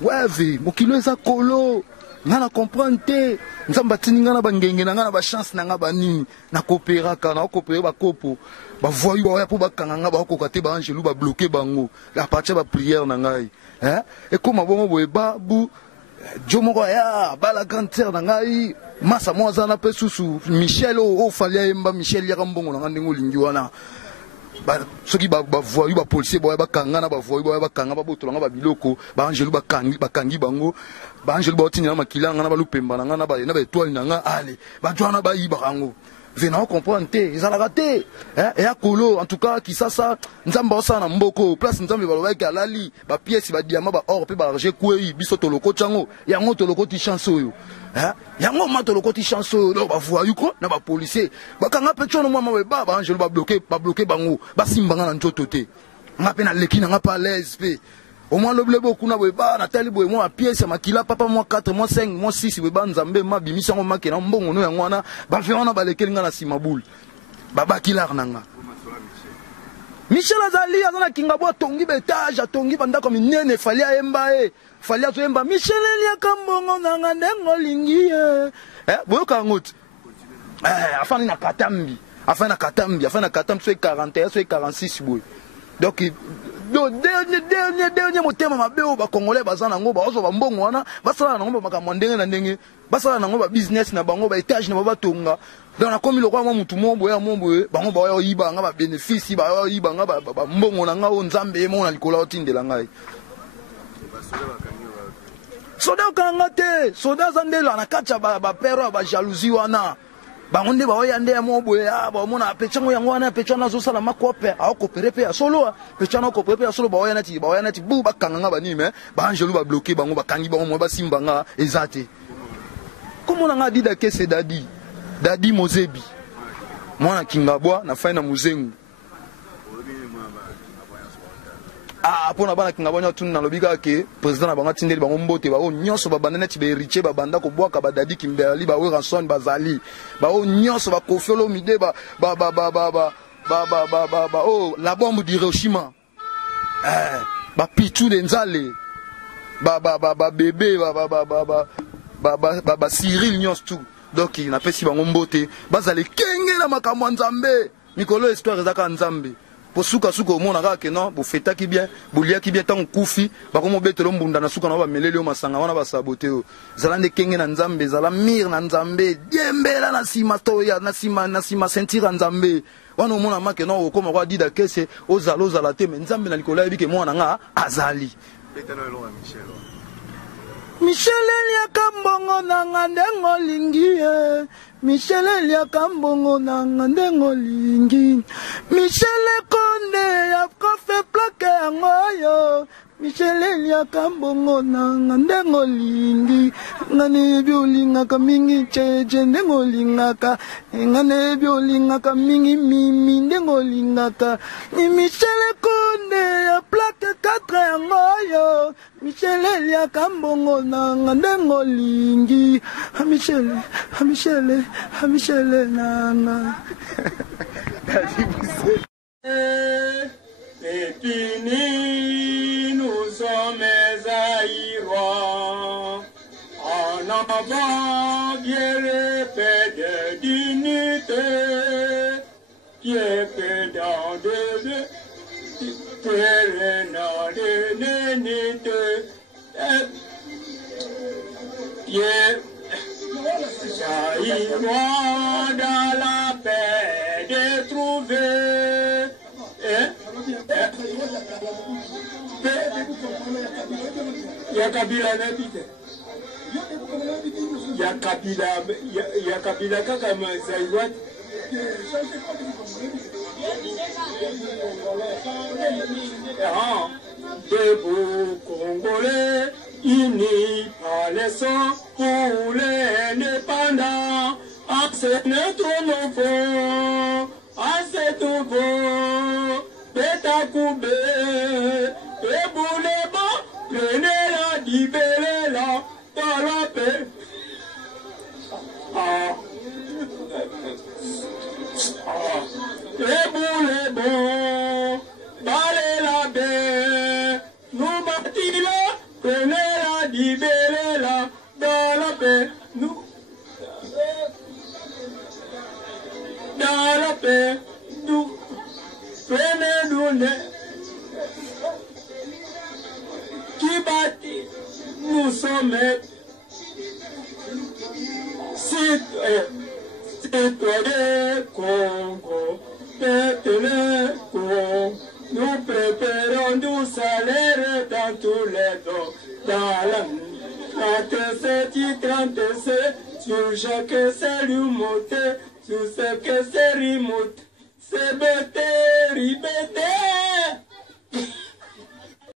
Ouais, mokilo eza kolo. Ngana comprendre te. Nzamba tini ngana bangenge na ngana ba chance na ngaba nini. Na coopéra kana coopérer ba kopo. Ba voyu ba ya po ba kanganga ba ko kate ba angelu ba bloquer bango. La partie ba prière na ngai. Hein? Et comme bon boye babu Jomoko ya bala grande terre na ngai. Masa moza na pe susu Michel o falia yemba Michel ya kambongo na ndengo lingi wana. Ba soki ba voyu ba policier boya ba kangana ba voyu boya ba kanga ba botolanga ba biloko ba angelu ba kangi bango ba angelu ba otinya makila ngana ba lupemba na ngana ba na ba étoile na nga ale ba jwana ba yiba kango venant comprendre te ezala raté et ya kolo en tout cas qui ça nzamba osana mboko place nzambe ba loba kalali ba pièce ba diamant ba or pe ba argent kwei biso toloko chango yango toloko ti chance oyo yango ma toloko ti chance oyo ba voyu ko na ba policier ba kanga pe chono mama we ba angelo ba bloquer bango ba simbanga na njoto te nga pe na leki na nga pa l'aise pe au moins le bleu kuna we ba na tali boy moi pièce makila papa moi 4 moi 5 moi 6 we ba nzambe ma bimisa ngo make na mbongo no yango wana ba fe wana ba lekeli nga na simaboul baba kilar nanga Michel Azali azana kinga bo tongi betage atongi banda comme nene falia emba falia to emba Michel elia kambongo nanga ndengo lingi boyo kangot afani na katambi afana katambi soit 41 soit 46 boy donc dernier motema mabeo ba congolais bazana ngo ba ozo ba mbongo wana basala na ngo ba kamandenge na ndenge basala na ngo ba business na bango ba étage na ba tonga donc na komi lokwa mutu mombo ya mombo bango ba yo yiba nga ba bénéfice ba yo yiba nga ba mbongo na nga o nzambe mo na likola otindela ngai soda kanga te soda zandela na kacha ba pero ba jalousie wana bangonde ba oyande ya mobo ya ba mona pechango yango wana pechana zo sala makope a coopérer pe ya solo pechana coopérer pe ya solo ba oyana ti bu ba kanganga ba nime ba angelu ba bloquer bango ba kangi bango mo ba simbanga ezate comment on a dit que c'est dadi mozebi mwana kingabwa na faina muzengu pona bana kingabwa nyotu na lobika ke président na banga tindeli bango mbote ba o nyonso ba bandana ti be riche ba banda ko bwaka ba dadi kimbali ba we ranson bazali ba o nyonso ba kofelo mide ba oh la bombe d'Hiroshima ba pichu de nzale ba bébé ba Cyril nyonso tout donc il n'a pas si bango mbote bazali kenge na makamwa nzambe mikolo histoire zaka nzambe posuka suka omona kaka ke non bofetaki bien boliaki bien ntango kufi bakomo betelo mbunda na suka na bameleli oyo masanga wana basabote oyo zala nde kenge na nzambe zala mire na nzambe diembela na nsima toya na nsima sentire ya nzambe wana omona ma ke non okoma kwa dida kese ozala te me nzambe na likolo yebi ke mwana nga azali Michel eliaka mbongo nanga ndengo lingi Michel eliaka mbongo nanga ndengo lingi Michel Konde ya kofe plake yango yo Michel eliaka mbongo nanga ndengo lingi ngane biolingaka mingi cheche ndengo lingaka ngane biolingaka mingi mimi ndengo lingaka ni Michel Konde ya plake 4 yango yo Michel eliaka mbongo nanga ndengo lingi Michel nanga c'est fini, nous sommes Zaïrois. En avant vient le fait de dignité, qui est fait dans de nénité, qui est Zaïrois dans la paix de trouver. Ya kabila kaka Zaïrois. Debout Congolais, unis par les sangs pour les indépendants. C'est notre nouveau, c'est nouveau. Pétacoubé, Ebouleba, prenez-la, libérez-la, dans la paix. Ebouleba, balayez la baie, nous bâtis-la, prenez-la. libérer-la dans la paix. Nous, dans la paix, nous prenons-nous qui bâtit, nous sommes citoyens Congo, peuple Congo. Nous préparons du salaire dans tous les dons, dans la 37, sur chaque salut monté, sur ce que c'est remote, c'est bêté, ribété.